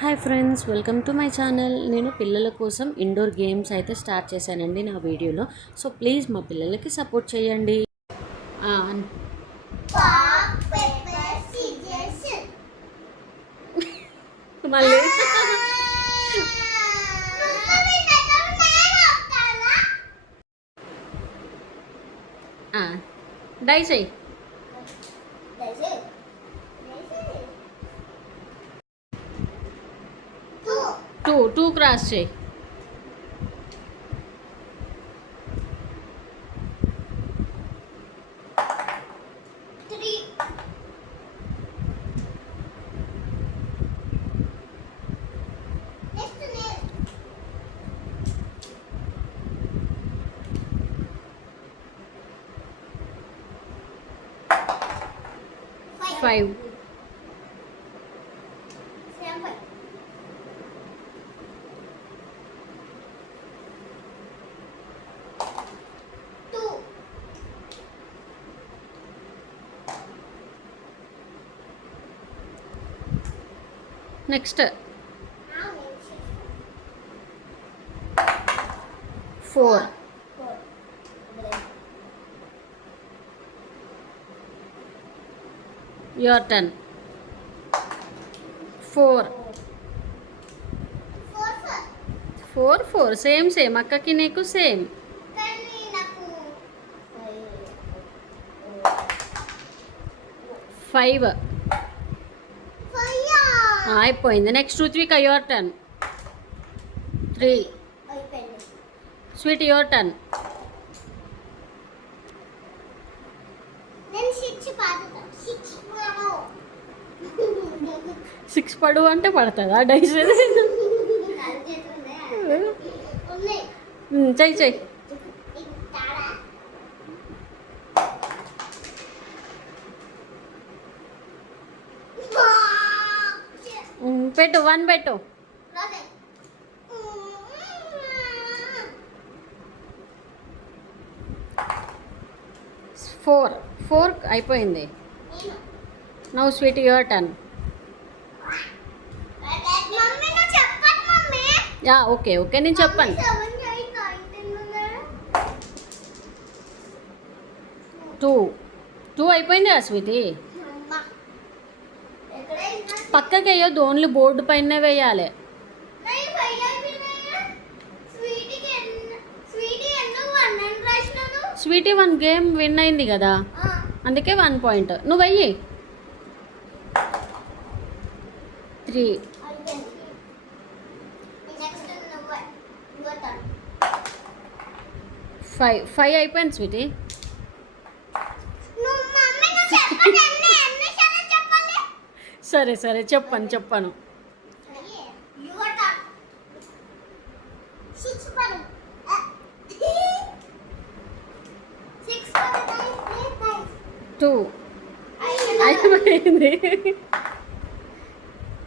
Hi friends, welcome to my channel. నేను పిల్లల కోసం ఇండోర్ గేమ్స్ అయితే స్టార్ట్ చేశానండి నా వీడియోలో. సో ప్లీజ్ మా పిల్లలకి సపోర్ట్ చేయండి. ఆ, మళ్ళీ డై చెయ్యి. టూ క్రాస్ చేయి. Five. Next 4. Your turn. 4. 4 same అక్కకి నీకు సేమ్. 5 అయిపోయింది. Next Ruthvika, your turn. 3. Sweet, your turn. 6 పడు అంటే పడుతుందా డైస్? చెయ్యి. పెట్టు, 1 పెట్టు. 4 అయిపోయింది. Now sweet, your turn. Okay నేను చెప్పాను. 2 అయిపోయింది కదా స్వీటీ. పక్కకి వేయొద్దు, ఓన్లీ బోర్డు పైన వేయాలి. స్వీటీ 1 గేమ్ విన్ అయింది కదా, అందుకే 1 పాయింట్. నువ్వు అయ్యి 3. 5 అయిపోయింది స్వీటీ. సరే చెప్పను. 2 అయిపోయింది.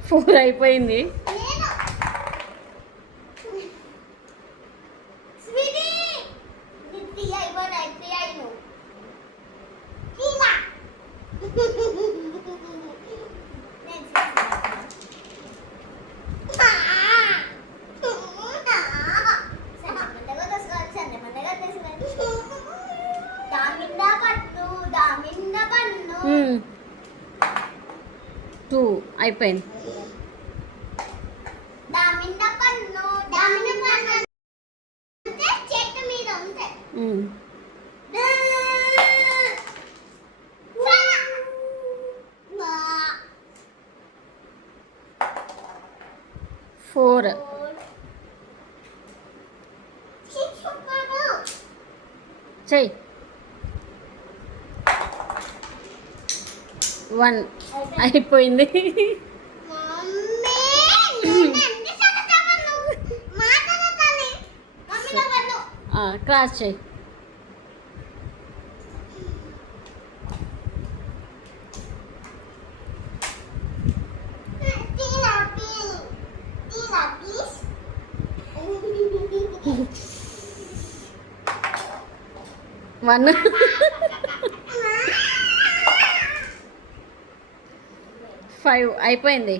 4 అయిపోయింది. టూ అయిపోయింది. ఫోర్. చెయ్యి. 1 అయిపోయింది. క్రాస్ చేయి. వన్. 5 అయిపోయింది.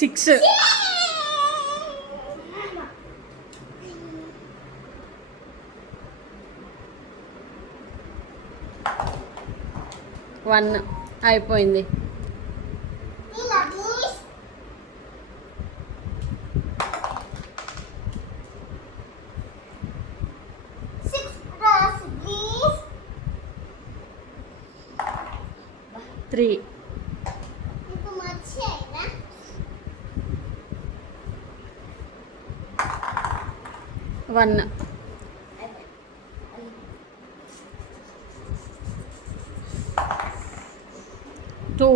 6. 1 అయిపోయింది. 3. 1. 2.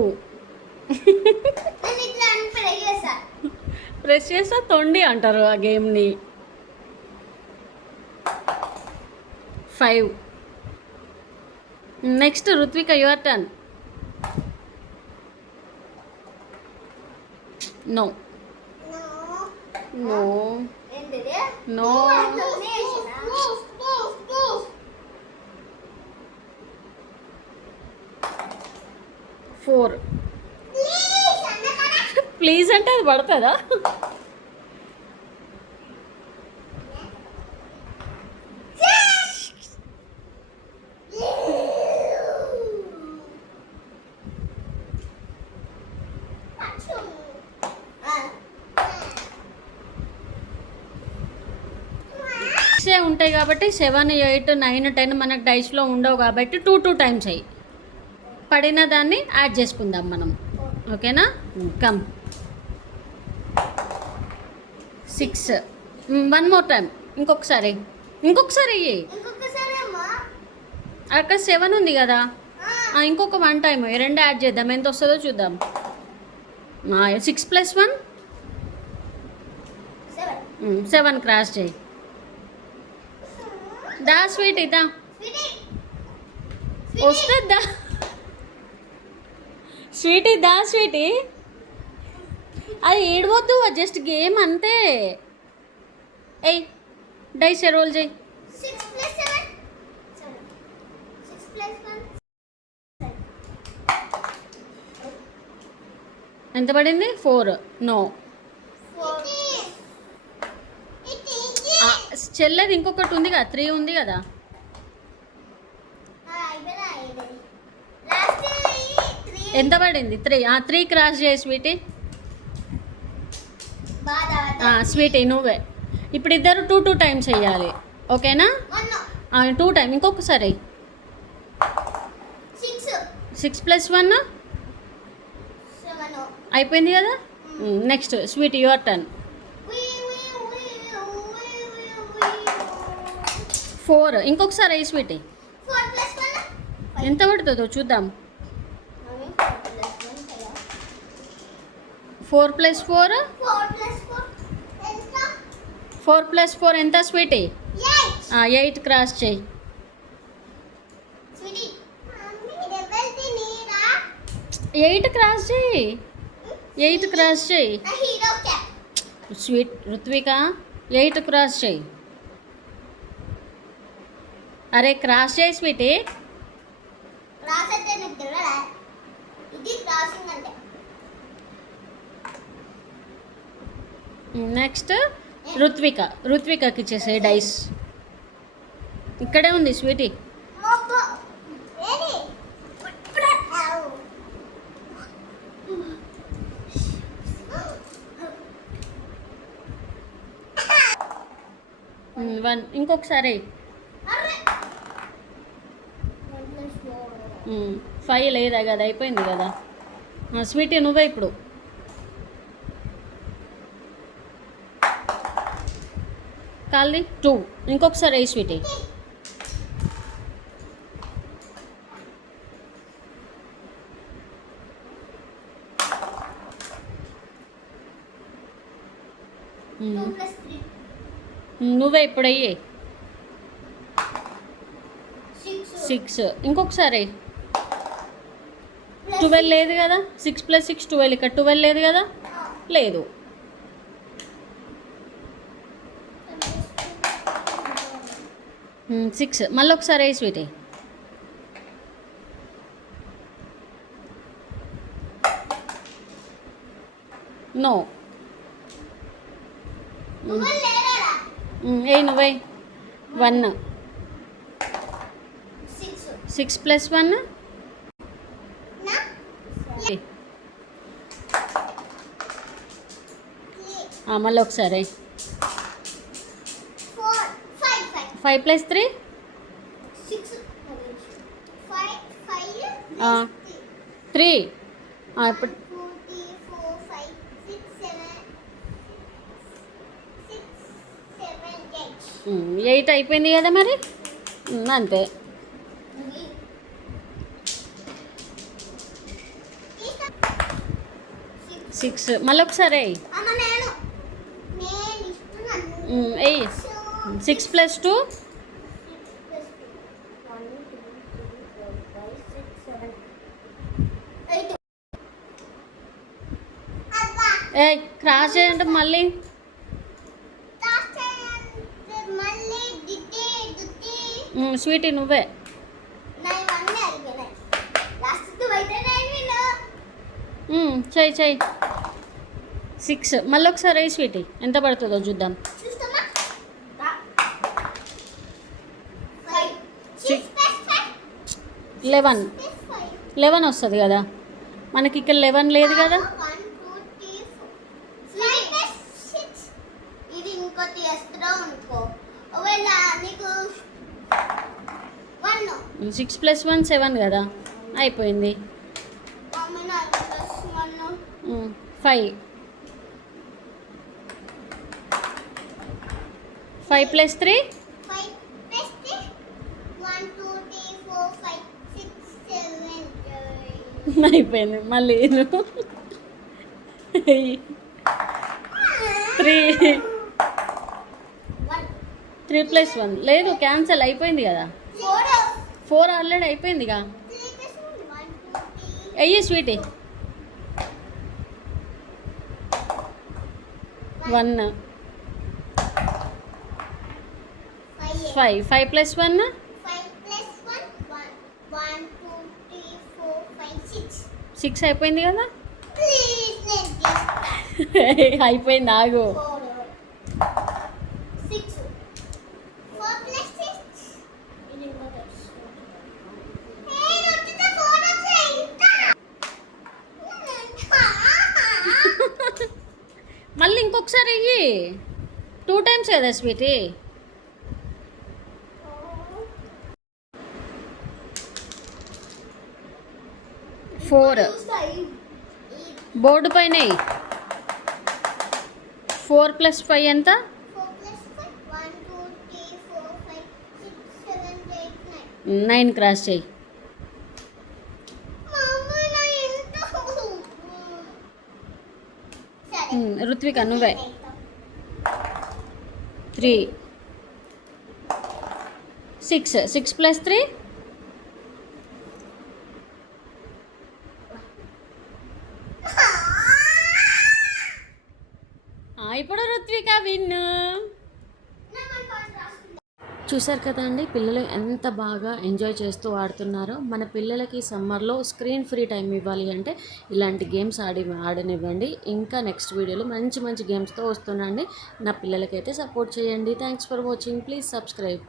ప్రెస్ చేస్తా తొండి అంటారు ఆ గేమ్ని. 5. Next Ruthvika, your turn. No no no. 4. Please అంటే అది పడుతుందా? ఉంటాయి కాబట్టి 7, 8, 9, 10 మనకు డైస్లో ఉండవు కాబట్టి 2 టైమ్స్ అయ్యి పడిన దాన్ని యాడ్ చేసుకుందాం మనం. ఓకేనా? కమ్. 6. 1 more time. ఇంకొకసారి అయ్యి. అక్కడ 7 ఉంది కదా, ఇంకొక 1 టైం 2 యాడ్ చేద్దాం, ఎంత వస్తుందో చూద్దాం. 6 + 1 7 క్రాస్ చేయి. దా స్వీట్ ఇదా వస్తుందా? స్వీటీ దా స్వీటీ, అది ఏడవద్దు, జస్ట్ గేమ్ అంతే. ఏయ్ డైస్ రోల్ చేయి. ఎంత పడింది? 4. నో. చెల్లెది ఇంకొకటి ఉంది కదా, 3 ఉంది కదా. ఎంత పడింది? 3. 3 క్రాస్ చేయి స్వీటీ. స్వీటీ నువ్వే ఇప్పుడు ఇద్దరు 2 టైమ్స్ వేయాలి. ఓకేనా? 2 టైం. ఇంకొకసారి 6 + 1 అయిపోయింది కదా. Next Sweety, your turn. 4. ఇంకొకసారి అయ్యి స్వీటీ. ఎంత పడుతుందో చూద్దాం. 4 + 4 4 + 4 ఎంత స్వీటీ? 8 క్రాస్ చేయి. 8 క్రాస్ చేయి. 8 క్రాస్ చేయి స్వీట్. రుత్విక 8 క్రాస్ చేయి. అరే క్రాస్ చేయి స్వీటీ. నెక్స్ట్ రుత్వికకి ఇచ్చేసే డైస్. ఇక్కడే ఉంది స్వీటీ. వన్. ఇంకొకసారి 5 లేదా కదా, అయిపోయింది కదా. స్వీటీ నువ్వే ఇప్పుడు. కాల్ది 2. ఇంకొకసారి అయ్యి స్వీటీ. నువ్వే ఇప్పుడు అయ్యి 6. ఇంకొకసారి 12 లేదు కదా. 6 + 6 12. ఇక్కడ 12 లేదు కదా, లేదు. సిక్స్. మళ్ళీ ఒకసారి అయ్యి స్వీటీ. నో. ఏ నువ్వే 1 6 + 1 మళ్ళీ ఒకసారి 5 + 3 3 ఇప్పుడు 8 అయిపోయింది కదా మరి అంతే 6 మళ్ళీ ఒకసారి ఎయ్ 6 + 2 ఏ క్రాస్ చేయండి మళ్ళీ స్వీటీ నువ్వే చెయ్యి 6 మళ్ళీ ఒకసారి అయ్యి స్వీటీ ఎంత పడుతుందో చూద్దాం 11 వస్తుంది కదా మనకి ఇక్కడ 11 లేదు కదా 6 + 1 7 కదా అయిపోయింది 5 + 3 అయిపోయింది మళ్ళీ 3 + 1 లేదు క్యాన్సల్ అయిపోయింది కదా 4 ఆల్రెడీ అయిపోయిందిగా అయ్యి స్వీటీ 1 5 + 1 6 అయిపోయింది కదా అయిపోయింది ఆగు మళ్ళీ ఇంకొకసారి అయ్యి 2 టైమ్స్ కదా స్వీటీ ఫోర్ బోర్డు పైన 4 + 5 ఎంత 9 క్రాస్ చేయి రుత్విక నువ్వే 3 6 + 3 ఇప్పుడు రుత్విక విన్ను చూసారు కదా అండి పిల్లలు ఎంత బాగా ఎంజాయ్ చేస్తూ ఆడుతున్నారో. మన పిల్లలకి సమ్మర్లో స్క్రీన్ ఫ్రీ టైం ఇవ్వాలి అంటే ఇలాంటి గేమ్స్ ఆడనివ్వండి. ఇంకా నెక్స్ట్ వీడియోలో మంచి మంచి గేమ్స్తో వస్తున్నాండి. నా పిల్లలకైతే సపోర్ట్ చేయండి. Thanks for watching. Please subscribe.